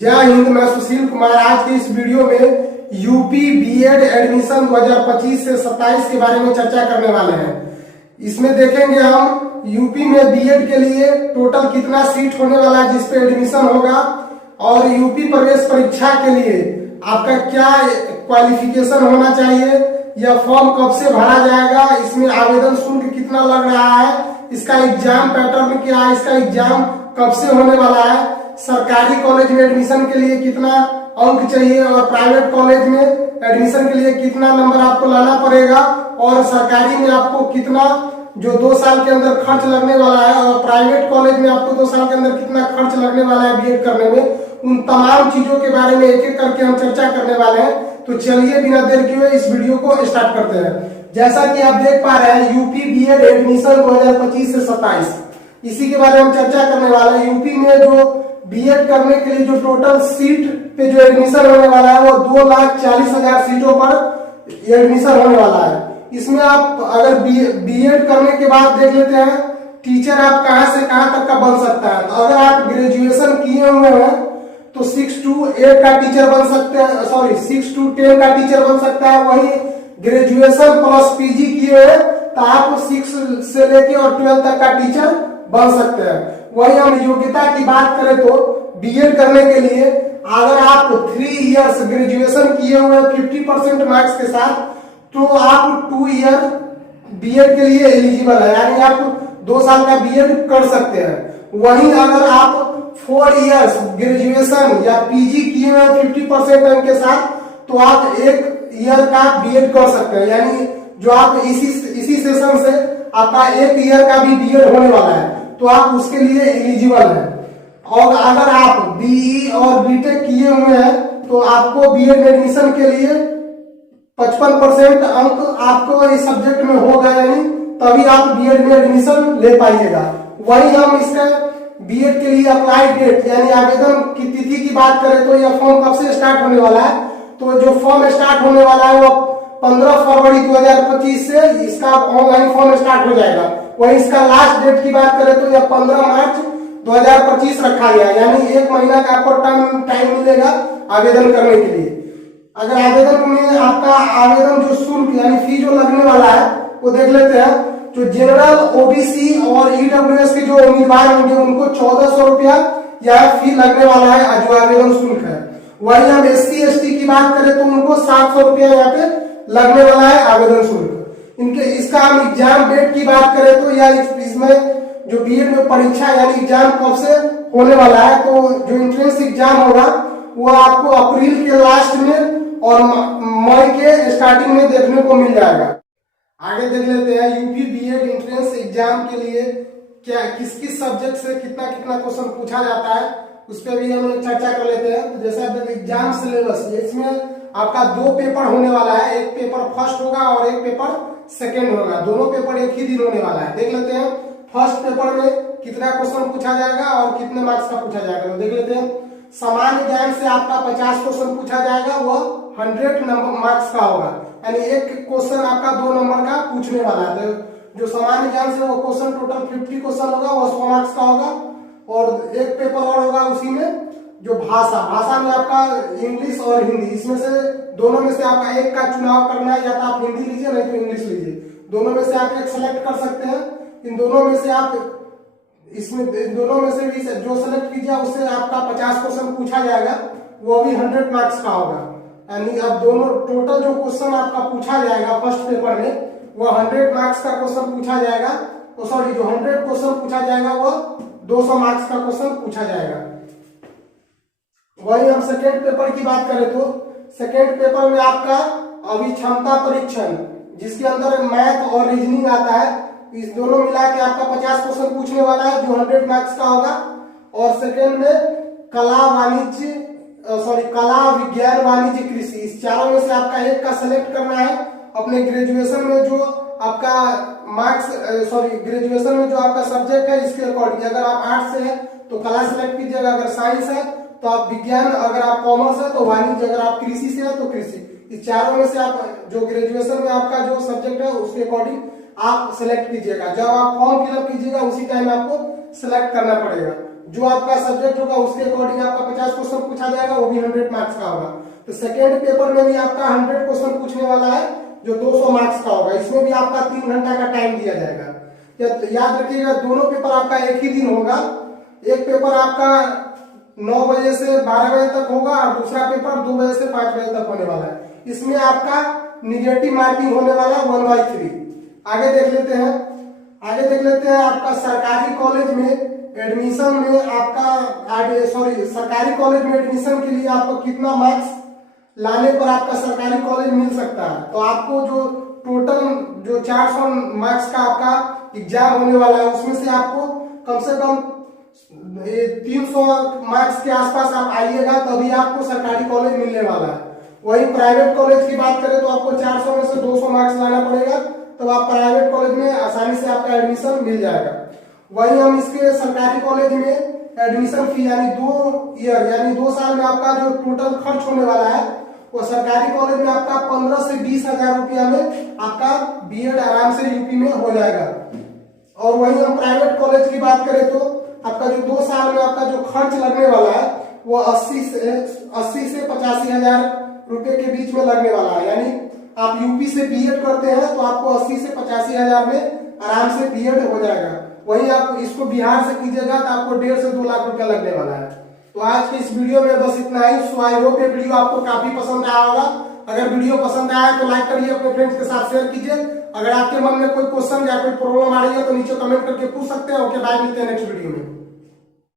जय हिंद। मैं सुशील कुमार आज के इस वीडियो में यूपी बीएड एडमिशन 2025 से 27 के बारे में चर्चा करने वाले हैं। इसमें देखेंगे हम यूपी में बीएड के लिए टोटल कितना सीट होने वाला है जिस पे एडमिशन होगा, और यूपी प्रवेश परीक्षा के लिए आपका क्या क्वालिफिकेशन होना चाहिए, यह फॉर्म कब से भरा जाएगा, इसमें आवेदन शुल्क कितना लग रहा है, इसका एग्जाम पैटर्न क्या है, इसका एग्जाम कब से होने वाला है, सरकारी कॉलेज में एडमिशन के लिए कितना अंक चाहिए और प्राइवेट कॉलेज में एडमिशन के लिए कितना नंबर आपको लाना पड़ेगा, और सरकारी में आपको कितना जो 2 साल के अंदर खर्च लगने वाला है, और प्राइवेट कॉलेज में आपको 2 साल के अंदर कितना खर्च लगने वाला है बीएड करने में, उन तमाम चीजों के बारे में एक एक करके हम चर्चा करने वाले हैं। तो चलिए बिना देर किए इस वीडियो को स्टार्ट करते हैं। जैसा कि आप देख पा रहे हैं यूपी बीएड एडमिशन 2025 से 27 इसी के बारे में हम चर्चा करने वाले हैं। यूपी में जो बीएड करने के लिए जो टोटल सीट पे जो एडमिशन होने वाला है वो 2,40,000 सीटों पर एडमिशन होने वाला है। इसमें आप अगर बीएड करने के बाद देख लेते हैं टीचर आप कहां से कहां तक का बन सकता है। तो अगर आप ग्रेजुएशन किए हुए हैं तो 6 to 8 का टीचर बन सकते हैं, 6 to 10 का टीचर बन सकता है। वही ग्रेजुएशन प्लस पीजी किए हैं तो आप 6 से लेके और 12 तक का टीचर बन सकते हैं। वही हम योग्यता की बात करें तो बीएड करने के लिए अगर आप 3 इयर्स ग्रेजुएशन किए हुए 50% मार्क्स के साथ तो आप 2 ईयर बीएड के लिए एलिजिबल है, यानी आप 2 साल का बीएड कर सकते हैं। वहीं अगर आप 4 इयर्स ग्रेजुएशन या पीजी किए हुए 50% अंक के साथ तो आप 1 ईयर का बीएड कर सकते हैं, यानी जो आप इसी सेशन से आपका 1 ईयर का भी बीएड होने वाला है तो आप उसके लिए एलिजिबल हैं। और अगर आप बीई और बीटेक किए हुए हैं तो आपको बीएड में एडमिशन के लिए 55% अंक आपको इस सब्जेक्ट में होगा, यानी तभी आप बीएड में एडमिशन ले पाइएगा। वही हम इसका बीएड के लिए अप्लाई डेट यानी आवेदन की तिथि की बात करें तो यह फॉर्म कब से स्टार्ट होने वाला है, तो जो फॉर्म स्टार्ट होने वाला है वो 15 फरवरी 2025 से इसका ऑनलाइन फॉर्म स्टार्ट हो जाएगा। वही इसका लास्ट डेट की बात करें तो यह 15 मार्च 2025 रखा गया, यानी 1 महीना का आपको टाइम मिलेगा आवेदन करने के लिए। अगर आवेदन में आपका आवेदन जो शुल्क यानी फी जो लगने वाला है वो देख लेते हैं। जो जनरल ओबीसी और ईडब्ल्यूएस के जो उम्मीदवार होंगे उनको 1400 रुपया यह फी लगने वाला है जो आवेदन शुल्क है। वही हम एससी एसटी की बात करें तो उनको 700 रुपया यहाँ पे लगने वाला है आवेदन शुल्क। इनके इसका हम एग्जाम डेट की बात करें तो या इसमें जो बीएड में परीक्षा यानी एग्जाम कब से होने वाला है, तो जो एंट्रेंस एग्जाम होगा वो आपको अप्रैल के लास्ट में और मई के स्टार्टिंग में देखने को मिल जाएगा। आगे देख लेते हैं यूपी बीएड एंट्रेंस एग्जाम के लिए क्या किस किस सब्जेक्ट से कितना कितना क्वेश्चन पूछा जाता है, उस पर भी हम चर्चा कर लेते हैं। तो जैसे आप एग्जाम सिलेबस, इसमें आपका 2 पेपर होने वाला है, एक पेपर फर्स्ट होगा और एक पेपर सेकेंड होगा। दोनों पेपर एक ही दिन होने वाला है। देख लेते हैं फर्स्ट पेपर में कितना क्वेश्चन पूछा जाएगा और कितने मार्क्स का पूछा जाएगा। तो देख लेते हैं सामान्य ज्ञान से आपका 50 क्वेश्चन पूछा जाएगा, वह 100 नंबर मार्क्स का होगा, यानी एक क्वेश्चन आपका 2 नंबर का पूछने वाला है। तो जो सामान्य ज्ञान से वो क्वेश्चन टोटल 50 क्वेश्चन होगा, वो 100 मार्क्स का होगा। और एक पेपर और होगा उसी में जो भाषा में आपका इंग्लिश और हिंदी, इसमें से दोनों में से आपका एक का चुनाव करना है, या तो आप हिंदी लीजिए नहीं तो इंग्लिश लीजिए, दोनों में से आप एक सेलेक्ट कर सकते हैं। इन दोनों में से आप दोनों में से भी जो सेलेक्ट कीजिए उससे आपका 50 क्वेश्चन पूछा जाएगा, वो भी 100 मार्क्स का होगा। यानी अब दोनों टोटल जो क्वेश्चन आपका पूछा जाएगा फर्स्ट पेपर में वो 100 मार्क्स का क्वेश्चन पूछा जाएगा। तो सॉरी, जो 100 क्वेश्चन पूछा जाएगा वो 200 मार्क्स का क्वेश्चन पूछा जाएगा। वही हम सेकेंड पेपर की बात करें तो सेकेंड पेपर में आपका अभिक्षमता परीक्षण जिसके अंदर मैथ और रीजनिंग आता है, इस दोनों मिला के आपका 50 क्वेश्चन पूछने वाला है जो 100 मार्क्स का होगा। और सेकेंड में कला विज्ञान वाणिज्य कृषि, इस चारों में से आपका एक का सेलेक्ट करना है। अपने ग्रेजुएशन में जो आपका ग्रेजुएशन में जो आपका सब्जेक्ट है इसके अकॉर्डिंग, अगर आप आर्ट्स से है तो कला सेलेक्ट कीजिएगा, अगर साइंस है तो आप विज्ञान, अगर आप कॉमर्स है तो वाणिज्य, अगर आप कृषि से है तो कृषि। इस चारों में से आप जो ग्रेजुएशन में आपका जो सब्जेक्ट है उसके अकॉर्डिंग आप सेलेक्ट कीजिएगा। जब आप फॉर्म फिलअप कीजिएगा उसी टाइम आपको सेलेक्ट करना पड़ेगा। जो आपका सब्जेक्ट होगा उसके अकॉर्डिंग आपका 50 क्वेश्चन पूछा जाएगा, वो भी 100 मार्क्स का होगा। तो सेकेंड पेपर में भी आपका 100 क्वेश्चन पूछने वाला है जो 200 मार्क्स का होगा। इसमें भी आपका 3 घंटा का टाइम दिया जाएगा। याद रखिएगा दोनों पेपर आपका एक ही दिन होगा। एक पेपर आपका 9 बजे से 12 बजे तक होगा और दूसरा पेपर 2 बजे से 5 बजे तक होने वाला है। इसमें आपका निगेटिव मार्किंग होने वाला है 1/3। आगे देख लेते हैं आपका सरकारी कॉलेज में एडमिशन में सरकारी कॉलेज में एडमिशन के लिए आपको कितना मार्क्स लाने पर आपका सरकारी कॉलेज मिल सकता है। तो आपको जो टोटल जो 400 मार्क्स का आपका एग्जाम होने वाला है उसमें से आपको कम से कम 300 मार्क्स के आसपास आप आइएगा तभी आपको सरकारी कॉलेज मिलने वाला है। वही प्राइवेट कॉलेज की बात करें तो आपको 400 में से 200 मार्क्स लाना पड़ेगा, तो आप प्राइवेट कॉलेज में आसानी से आपका एडमिशन मिल जाएगा। वही हम इसके सरकारी कॉलेज में एडमिशन फी यानी 2 साल में आपका जो टोटल खर्च होने वाला है वो सरकारी कॉलेज में आपका 15 से 20 हजार रुपया में आपका बीएड आराम से यूपी में हो जाएगा। और वही हम प्राइवेट कॉलेज की बात करें तो आपका जो 2 साल में आपका जो खर्च लगने वाला है वो 80 से 85 हजार रुपए के बीच में लगने वाला है। यानी आप यूपी से बीएड करते हैं तो आपको 80 से 85 हजार में आराम से बीएड हो जाएगा। वहीं आप इसको बिहार से कीजिएगा तो आपको 1.5 से 2 लाख रुपया लगने वाला है। तो आज के इस वीडियो में बस इतना ही। सो आई होप ये वीडियो आपको काफी पसंद आया होगा। अगर वीडियो पसंद आया तो लाइक करिए, अपने फ्रेंड्स के साथ शेयर कीजिए। अगर आपके मन में कोई क्वेश्चन या कोई प्रॉब्लम आ रही है तो नीचे कमेंट करके पूछ सकते हैं। ओके बाय, मिलते हैं नेक्स्ट वीडियो में।